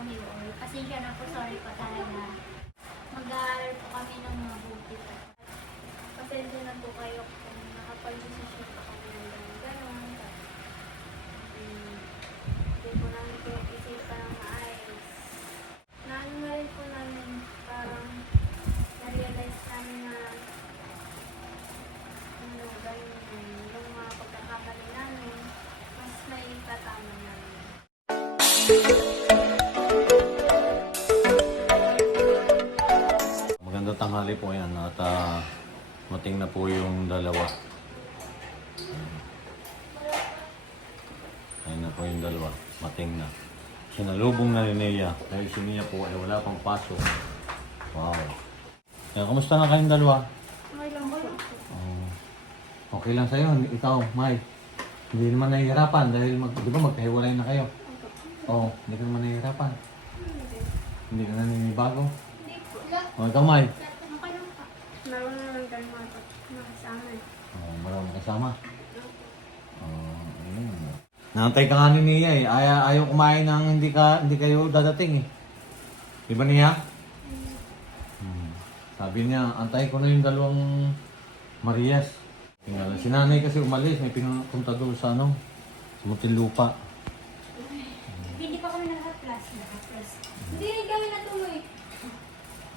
kami or pasensya na po, sorry po talaga. Mag-aaral po kami ng mabuti po. Pasensya na po kayo kung nakapag-decision pa kami ng gano'n. Hindi po namin pinag-isipan ng maayos. Naano na rin po namin parang na-realize namin na ganun yung mga pagkakabali namin, mas may katama namin. Magandang tanghali po yan at mating na po yung dalawa. Ayun na po yung dalawa, mating na. Sinalubong na ni Nea dahil si Nea po ay wala pang pasok. Wow. Kaya, kamusta na kayong dalawa? Okay lang po. Okay lang sa'yo, ikaw, Mai. Hindi naman nahihirapan dahil di ba magkahiwalay na kayo? Oo, hindi ka naman nahihirapan. Hindi ka naninibago. Hindi po. Ikaw, Mai. Okay lang po. Meron naman tayo makasama. Marami kasama. Ayun. Nantay ka nga ni Nia eh. Ayaw kumain ng hindi kayo dadating eh. Di ba Nia? Sabi niya, antay ko na yung dalawang Marias. Tingnan, si nanay kasi umalis, may pinapunta doon sa sa Muntinlupa. Hindi pa kami naka-plus. Hindi rin kami natuloy.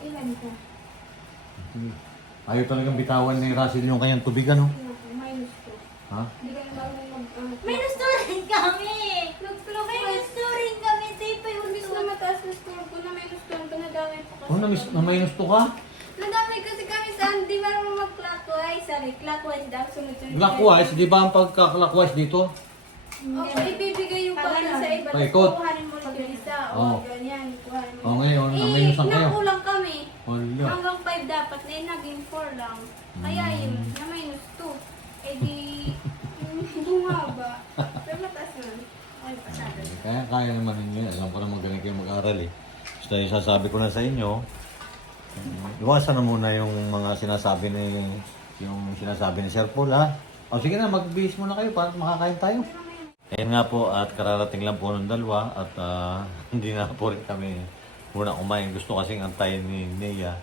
Ilan ko? Ayaw talagang bitawan ni Russell yung kanyang tubig, ano? Minus 2. Ha? Hindi kami marunong Minus 2 rin kami! Minus 2 rin kami. Tape yung Imbis na mataas na score ko na minus 2, pinadamay po kasi. Oh, na-minus to ka? Nadamay kasi kami sa hindi marunong mag-clockwise. Sorry, clockwise daw. Sunod-sunod. Clockwise, di ba ang pagka-clockwise dito? Opo, ibibigay yung pagka sa iba. Paikot. Kuhanin mo lang yung isa. Oo. O, ganyan. Kuhanin mo. Oh, ngayon, na-minus ang kayo. nakulang kami. Wala. Hanggang 5 dapat na naging 4 lang. Kaya yun, na minus 2. Eh di, bumaba. Pero mataas na. Okay, pasado. Kaya naman ninyo. Alam ko naman galing kayo mag-aral eh. Basta yung sasabi ko na sa inyo, iwasan na muna yung mga sinasabi ni Sir Paul, ha? O sige na, magbihis muna kayo para makakain tayo. Ayun nga po, at kararating lang po ng dalawa at hindi na po rin kami muna kumain. Gusto kasing antayin ni Nea.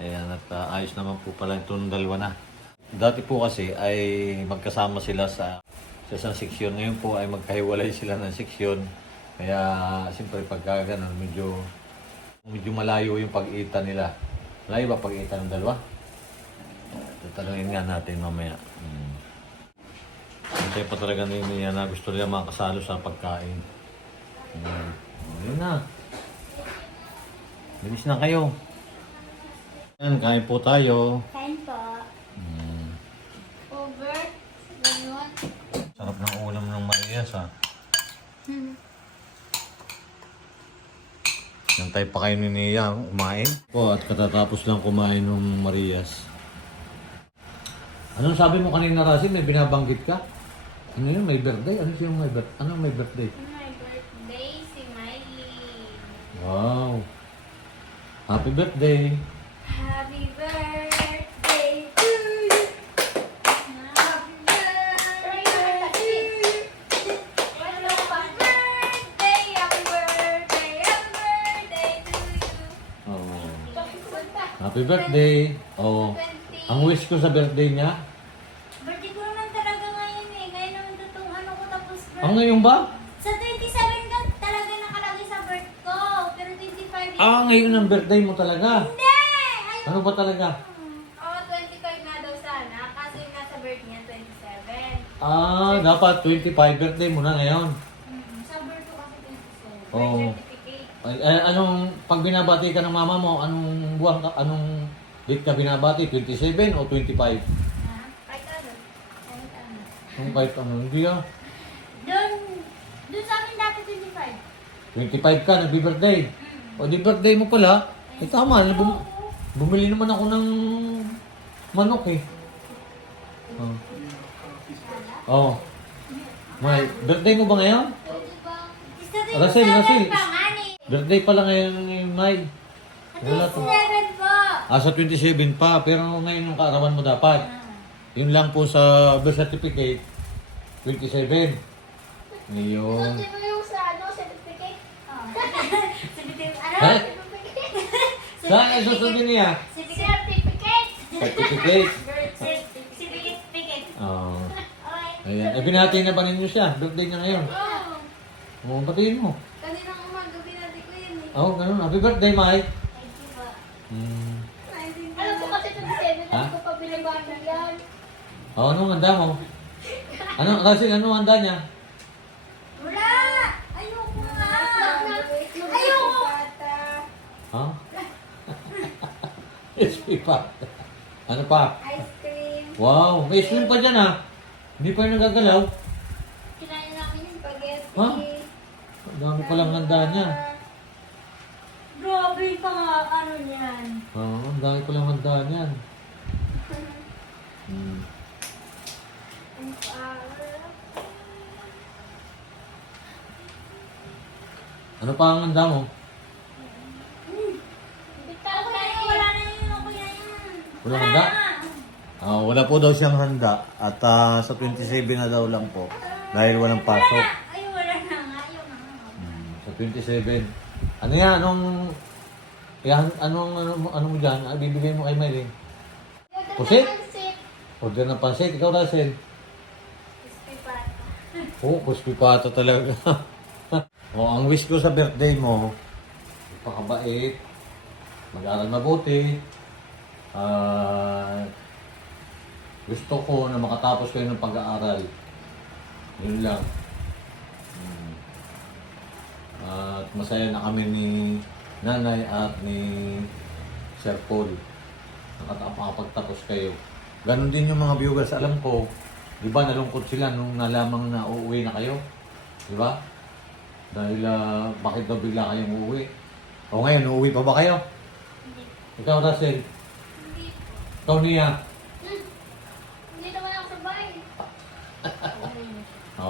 Ayan, at ayos naman po pala ito ng dalawa na. Dati po kasi ay magkasama sila sa isang seksyon. Ngayon po ay magkahiwalay sila ng seksyon. Kaya siyempre pagka ganun, medyo malayo yung pag-iita nila. Malayo ba pag-iita ng dalawa? Tatanungin nga natin mamaya. Hintay pa talaga niya na gusto nila makasalo sa pagkain. Ayun na. Bilis na kayo. Ayan, kain po tayo. Kain po. Over. Ganun. Sarap ng ulam ng Marias, ha? Nantay pa kayo ni Nia kumain. Po, at katatapos lang kumain ng Marias. Anong sabi mo kanina, Rasim? May binabanggit ka? Ano yun? May birthday? Ano siya may birthday? Ano may birthday? My birthday, si Miley. Wow! Happy birthday! Happy birthday to you. Happy birthday to you. Happy birthday to you. Oh. Happy birthday! Oh. Ang wish ko sa birthday niya? Birthday ko naman talaga ngayon eh. Ngayon naman totoong ano ko tapos Ang ngayon ba? Sa 27 ka talaga nakalagay sa birth ko. Pero 25 Ngayon ang birthday mo talaga. Hindi! Ayun. Ano ba talaga? Oo, 25 nga daw sana. Kasi yung nasa birth niya, 27. Dapat 25 birthday mo na ngayon. Sa birth ko kasi 27. Oo. Certificate. Anong, pag binabati ka ng mama mo, anong buwan ka, anong date ka binabati? 27 o 25? Ha? Kahit ano? Kahit ano? Kung kahit ano, hindi ah. Doon sa amin dati 25. 25 ka, nagbi-birthday. O di birthday mo pala, tama, bumili naman ako ng manok eh. Oh. May birthday mo ba ngayon? Russell. Birthday pala ngayon ni May. Wala to. 27 po. Sa 27 pa, pero ngayon yung kaarawan mo dapat. Yun lang po sa birth certificate, 27. Ngayon. Suti mo yung sa certificate? Ha? Saan ang susundin niya? Certificate. Certificate. Birth certificate. Oo. Okay. Ayan. Eh, binati na ba ninyo siya? Birthday niya ngayon. Oo. Oo, batiin mo. Kaninang umaga binati ko yun eh. Oo, ganun. Happy birthday, Mike. Thank you po. Hmm. Alam ko kasi 27, Ha? hindi ko pa binabati yan. Oh, anong handa mo? Ano, Russell, anong handa niya? Wala! Ayoko nga! Ayoko! Ayoko! Ha? SP pa. Ano pa? Ice cream. Wow, may swim pa dyan ha. Hindi pa yung nagagalaw. Kinain namin yung Spaghetti. Ha? Ang dami palang handa niya. grabe pa nga, ano yan. Oo, ang dami palang handa niyan. Hmm. Ano pa ang handa mo? Bitaw na yun, wala na yun, kuya yan. Walang handa? Wala po daw siyang handa at sa 27 na daw lang po dahil walang pasok. Ay, wala na nga, yun na nga. Sa 27. Ano yan? Ano mo dyan? Bibigay mo kay Mylene? Pusit? Order ng pansit. Ikaw, Russell? Crispy pata. Oo, crispy pato talaga. Ang wish ko sa birthday mo, pakabait, mag-aral mabuti, gusto ko na makatapos kayo ng pag-aaral. Yun lang. At masaya na kami ni Nanay at ni Sir Paul. Nakapagtapos kayo. Ganon din yung mga viewers. Alam ko, di ba nalungkot sila nung nalamang na uuwi na kayo? Di ba? Dahil bakit daw bigla kayong uuwi? O ngayon, uuwi pa ba kayo? Hindi. Ikaw, Russell? Hindi po. Ikaw, Nia? Hindi naman ako sa bahay.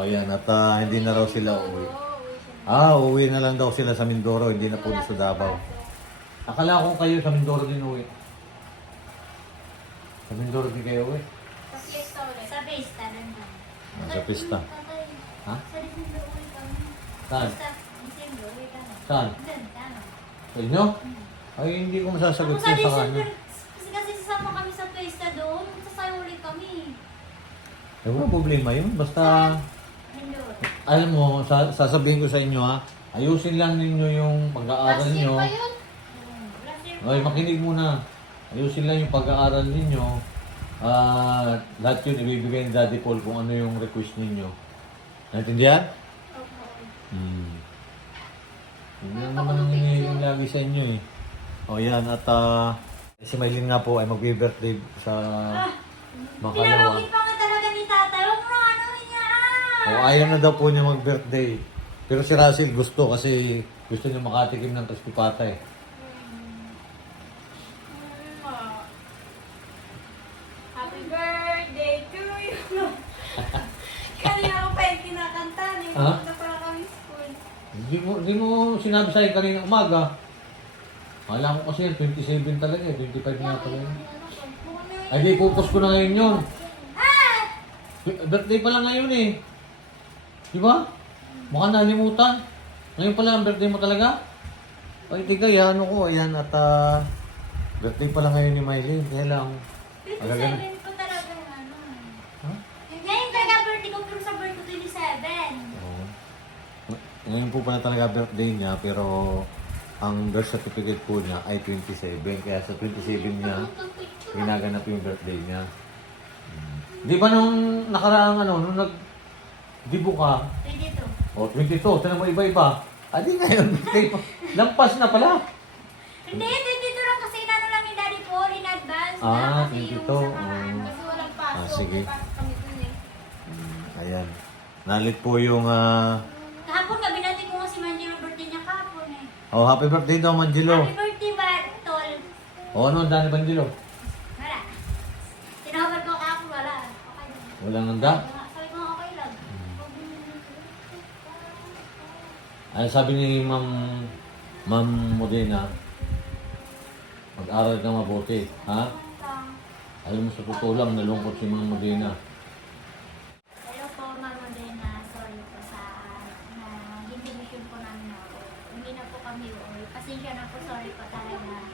Yan. At hindi na raw sila uuwi. Uuwi na lang daw sila sa Mindoro. Hindi na po sa Davao. Akala ko kayo sa Mindoro din uuwi. Sa Mindoro din kayo uuwi? Sa fiesta ulit. Sa fiesta lang naman. Sa pista. Ha? Sa December ulit kami. Saan? Sa December ulit kami. Saan? Doon, tama. Sa inyo? Ay, hindi ko masasagot Ako sa yun sa kanya. December, kasi sasama kami sa fiesta doon. Sasayo ulit kami. Eh, wala problema yun. Basta, Mindoro. alam mo, sasabihin ko sa inyo ha, ayusin lang ninyo yung pag-aaral Last year nyo. pa yun? Last year pa. Ay, makinig muna. Ayusin lang yung pag-aaral ninyo. Lahat yun, ibibigay ni Daddy Paul kung ano yung request ninyo. Naintindihan? Opo. Yun lang naman yung lagi sa inyo eh. Yan, at si Maylin nga po ay mag-birthday sa makalawa. Pinalawin pa nga talaga ni tatay. Huwag mo na ano niya. Ayaw na daw po niya mag-birthday. Pero si Russell gusto kasi gusto niya makatikim ng crispy pata eh. Happy birthday to you. Kanina ko pa yung kinakanta. Hindi mo Ha? na pala kami school. Hindi mo sinabi sa'yo kanina umaga. Alam ko kasi 27 talaga eh. 25 na pala yun. Ay di, pupus ko na ngayon yun. Birthday pa lang ngayon eh. Di ba? Mukhang nalimutan. Ngayon pala ang birthday mo talaga? Ay, tiga, yan ko. Ayan, at birthday pa lang ngayon ni Mylene. Kaya lang. 27 po talaga ano. Ha? Ngayon talaga birthday ko pero sa birthday ko 27. Oo. Ngayon po pala talaga birthday niya, pero ang birth certificate po niya ay 27. Kaya sa 27 niya, ginaganap yung birthday niya. Di ba nung nakaraang nung nag-dibo ka, 22. 22, saan mo iba-iba? Di ngayon, birthday pa. Lampas na pala. Hindi, 22 lang kasi inano lang ni Daddy Paul in advance Ah, na kasi yung 22, sa mga ano. Kasi walang pasok. sige. May pasok kami dun eh. Ayan. Nalit po yung... Kahapon nga, binati ko nga si Manji yung birthday niya kahapon eh. happy birthday daw, Manjilo. Happy birthday ba, Tol? Ano ang dani, Manjilo? Wala. Tinawag ko kahapon, wala. Okay lang. Walang nanda? Sabi ko okay lang. Ay, sabi ni Ma'am Modena, mag-aral ka mabuti, ha? Alam mo, sa totoo lang, nalungkot si Ma'am Modena. Hello po, Mama Dena. Sorry po sa hindi mission po namin ako. Hindi na po kami uuwi. Kasi Pasensya na po, sorry po talaga.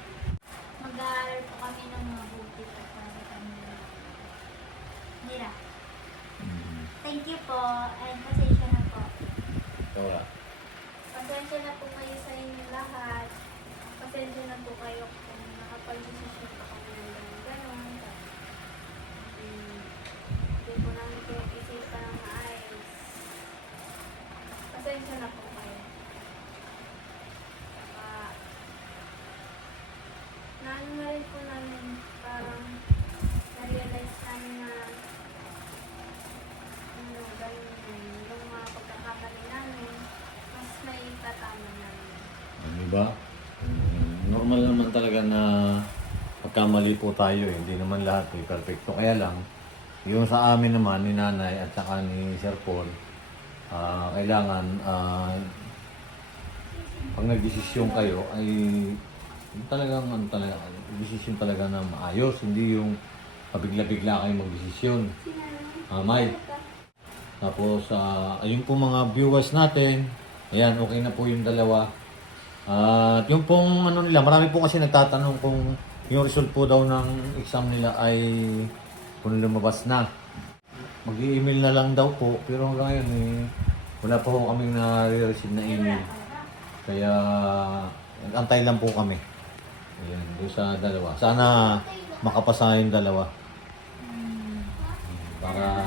Mag-aaral po kami ng mabuti po para kami nila. Thank you po, and pasensya na po. Wala. Pasensya na po kayo sa inyong lahat. Pasensya na po kayo kung nakapag-desisyon pa kami ng gano'n. Hindi po namin pinag-isipan ng maayos. Pasensya na po kayo. Naano na rin po namin parang na-realize namin na ganun yung mga pagkakamali namin, mas may tatama namin. Diba? Normal naman talaga na pagkamali po tayo eh. Hindi naman lahat eh perfecto. Kaya lang, yung sa amin naman ni nanay at saka ni Sir Paul, kailangan pag nagdesisyon kayo ay talagang desisyon talaga na maayos. Hindi yung pabigla-bigla kayo magdesisyon. May. Tapos, ayun po mga viewers natin. Ayan, okay na po yung dalawa. At yung pong ano nila, marami po kasi nagtatanong kung yung result po daw ng exam nila ay kung lumabas na. Mag-i-email na lang daw po, pero hanggang ngayon wala pa po kaming na-receive na email. Kaya antay lang po kami. Ayan, doon sa dalawa. Sana makapasa yung dalawa. Para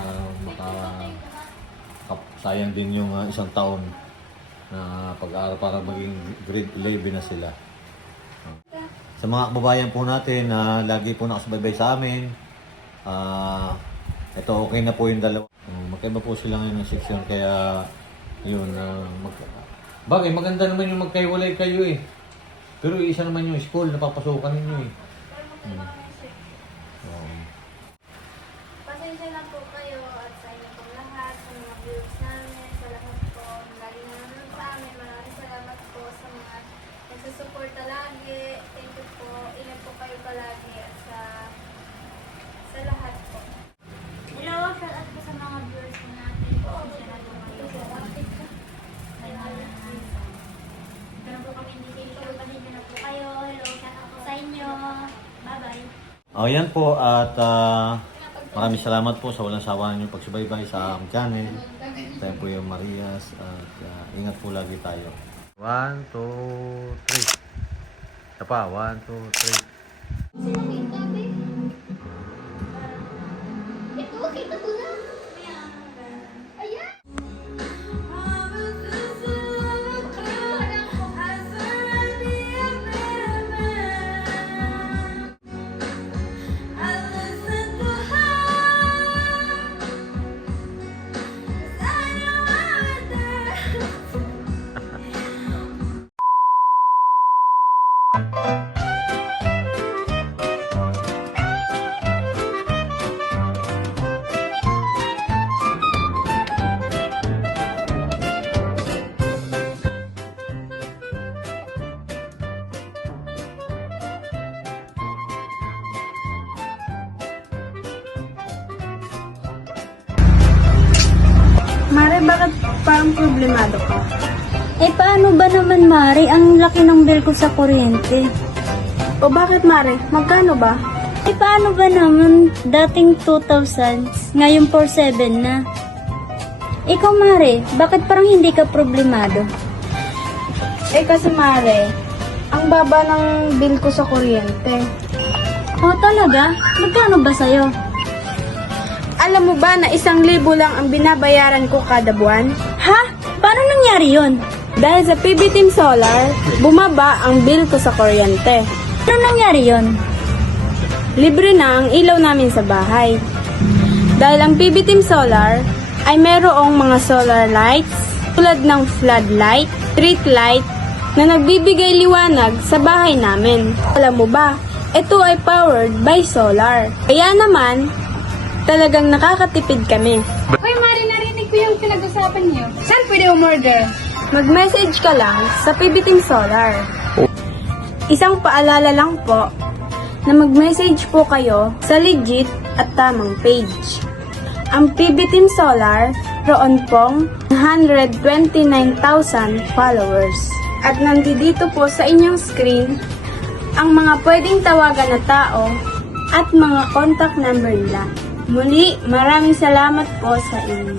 sayang din yung isang taon na pag-aaral para maging grade 11 na sila. Sa mga kababayan po natin na lagi po nakasubaybay sa amin, ito okay na po yung dalawa. Magkaiba po sila ngayon ng section kaya yun. Bagay, maganda naman yung magkaiwalay kayo eh. Pero isa naman yung school na papasukan ninyo eh. Pasensya na po kayo at sa inyo pong lahat, sa mga viewers namin, sa lahat po, lagi na naman sa amin. Maraming salamat po sa mga nagsusuporta lagi. Thank you po. Ingat po kayo palagi at sa lahat po. Hello, shout out po sa mga viewers po natin. Pasensya na po kayo. Pero po kami hindi kayo. Pasensya na po kayo. Hello, shout out po sa inyo. Bye-bye. Ayan po at maraming salamat po sa walang sawa niyo pagsubaybay sa aming channel. Tayo po yung Marias at ingat po lagi tayo. 1, 2, 3. Isa pa, 1, 2, 3. Mare, bakit parang problemado ka? Eh paano ba naman, Mari? Ang laki ng bill ko sa kuryente. O bakit, Mare? Magkano ba? Eh paano ba naman? Dating 2,000, ngayon 4,700 na. Ikaw, Mari, bakit parang hindi ka problemado? Eh kasi, Mare, ang baba ng bill ko sa kuryente. Oh, talaga? Magkano ba sa'yo? Alam mo ba na 1,000 lang ang binabayaran ko kada buwan? Ha? Paano nangyari yun? Dahil sa PB Team Solar, bumaba ang bill ko sa kuryente. Paano nangyari yun? Libre na ang ilaw namin sa bahay. Dahil ang PB Team Solar ay mayroong mga solar lights tulad ng floodlight, street light na nagbibigay liwanag sa bahay namin. Alam mo ba, ito ay powered by solar. Kaya naman, talagang nakakatipid kami. Hoy, Mari, narinig ko yung pinag-usapan niyo. Saan pwede umorder? Mag-message ka lang sa PB Team Solar. Isang paalala lang po na mag-message po kayo sa legit at tamang page. Ang PB Team Solar, roon pong 129,000 followers. At nandito po sa inyong screen ang mga pwedeng tawagan na tao at mga contact number nila. Muli, maraming salamat po sa inyo.